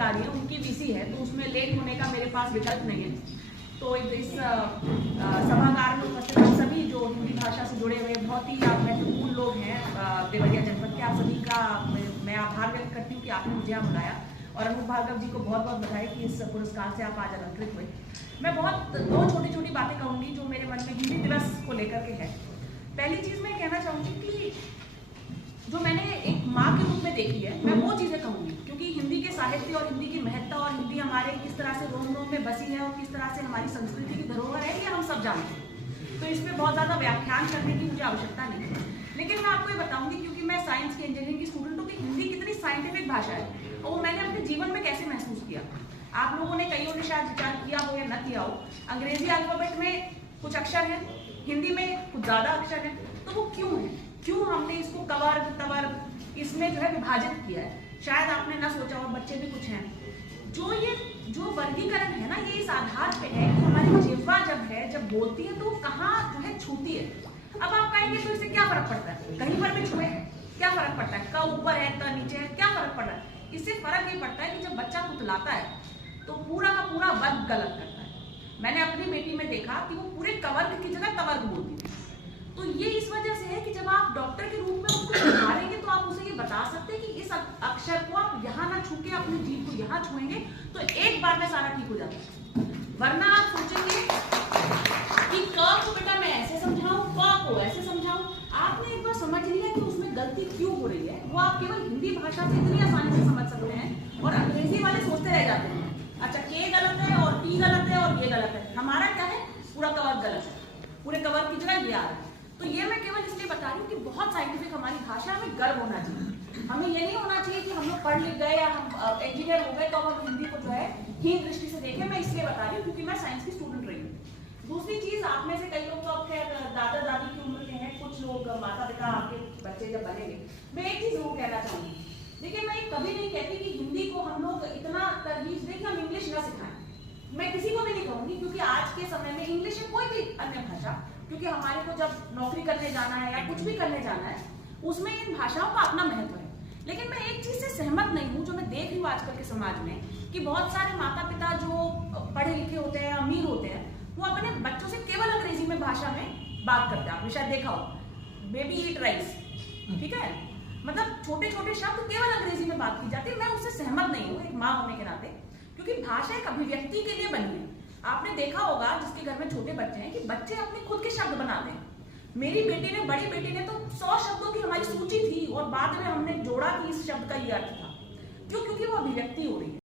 अधिकारी है, उनकी वीसी है, तो उसमें लेट होने का मेरे पास विकल्प नहीं है। तो इस सभागार में उपस्थित हम सभी जो हिंदी भाषा से जुड़े हुए बहुत ही महत्वपूर्ण लोग हैं देवरिया जनपद के, आप सभी का मैं आभार व्यक्त करती हूँ कि आपने मुझे यहाँ बुलाया, और अनूप भार्गव जी को बहुत बहुत बधाई कि इस पुरस्कार से आप आज अलंकृत हुए। मैं दो छोटी छोटी बातें कहूँगी जो मेरे मन में हिंदी दिवस को लेकर के है। पहली चीज़ मैं कहना चाहूँगी कि जो मैंने एक माँ के रूप में देखी है, मैं वो चीज़ें कहूँगी, क्योंकि हिंदी के साहित्य और हिंदी की महत्ता और हिंदी हमारे किस तरह से रोम रोम में बसी है और किस तरह से हमारी संस्कृति की धरोहर है, ये हम सब जानते हैं। तो इस पर बहुत ज़्यादा व्याख्यान करने की मुझे आवश्यकता नहीं है, लेकिन मैं आपको ये बताऊँगी, क्योंकि मैं साइंस की इंजीनियरिंग की स्टूडेंट हूँ, कि हिंदी कितनी साइंटिफिक भाषा है और वो मैंने अपने जीवन में कैसे महसूस किया। आप लोगों ने कईयों ने शायद विचार किया हो या न किया हो, अंग्रेजी अल्फाबेट में कुछ अक्षर हैं, हिंदी में कुछ ज़्यादा अक्षर हैं, तो वो क्यों है, क्यों हमने इसको कवर्ग तवर्ग इसमें जो है विभाजित किया है। शायद आपने ना सोचा हो, बच्चे भी कुछ हैं जो वर्गीकरण है ना, ये इस आधार पे है कि हमारी जिह्वा जब बोलती है तो वो कहाँ जो है छूती है। अब आप कहेंगे तो इससे क्या फर्क पड़ता है, कहीं पर भी छुए क्या फर्क पड़ता है, का ऊपर है का नीचे है, क्या फर्क पड़ रहा है। इससे फर्क ये पड़ता है कि जब बच्चा कुतलाता है तो पूरा का पूरा वर्ग गलत करता है। मैंने अपनी बेटी में देखा कि वो पूरे कवर्ग की जगह तवर्ग बोलती थी। तो ये इस वजह से है कि जब आप डॉक्टर के रूप में उसको सुधारेंगे तो आप उसे ये बता सकते हैं कि इस अक्षर को आप यहाँ ना छू के अपनी जीभ को यहाँ छुएंगे तो एक बार में सारा ठीक हो जाता है। वरना आप सोचेंगे कि क को बेटा मैं ऐसे समझाऊं, क को ऐसे समझाऊं, आपने एक बार समझ लिया कि उसमें गलती क्यों हो रही है, वो आप केवल हिंदी भाषा से इतनी आसानी से समझ सकते हैं। और अंग्रेजी वाले सोचते रह जाते हैं, अच्छा के गलत है और टी गलत है और ये गलत है, हमारा क्या है, पूरा कवर्ग गलत है, पूरे कवर्ग की जगह ये आ रहा है। तो ये मैं केवल इसलिए बता रही हूँ कि बहुत साइंटिफिक हमारी भाषा, हमें गर्व होना चाहिए। हमें ये नहीं होना चाहिए कि हम लोग पढ़ लिख गए या हम इंजीनियर हो गए तो हम हिंदी को जो है हीन दृष्टि से देखें। मैं इसलिए बता रही हूँ क्योंकि मैं साइंस की स्टूडेंट रही हूँ। दूसरी चीज, आप में से कई लोग तो अब खैर दादा दादी की उम्र के हैं, कुछ लोग माता पिता आपके बच्चे जब बनेंगे। मैं एक चीज जरूर कहना चाहूंगी, देखिए मैं कभी नहीं कहती कि हिंदी को हम लोग इतना तरजीह दें कि हम इंग्लिश न सिखाएं। मैं किसी को भी नहीं कहूंगी, क्योंकि आज के समय में इंग्लिश है कोई भी अन्य भाषा, क्योंकि हमारे को जब नौकरी करने जाना है या कुछ भी करने जाना है उसमें इन भाषाओं का अपना महत्व है। लेकिन मैं एक चीज से सहमत नहीं हूँ जो मैं देख रही हूँ आजकल के समाज में, कि बहुत सारे माता पिता जो पढ़े लिखे होते हैं, अमीर होते हैं, वो अपने बच्चों से केवल अंग्रेजी में भाषा में बात करते हैं। आपने शायद देखा हो, बेबी ईट राइस, ठीक है, मतलब छोटे छोटे शब्द केवल अंग्रेजी में बात की जाती है। मैं उससे सहमत नहीं हूँ एक माँ होने के नाते, क्योंकि भाषा एक अभिव्यक्ति के लिए बनी है। आपने देखा होगा जिसके घर में छोटे बच्चे हैं कि बच्चे अपने खुद के शब्द बनाते हैं। मेरी बेटी ने, बड़ी बेटी ने तो 100 शब्दों की हमारी सूची थी और बाद में हमने जोड़ा कि इस शब्द का ये अर्थ था। क्यों? क्योंकि वो अभिव्यक्ति हो रही है।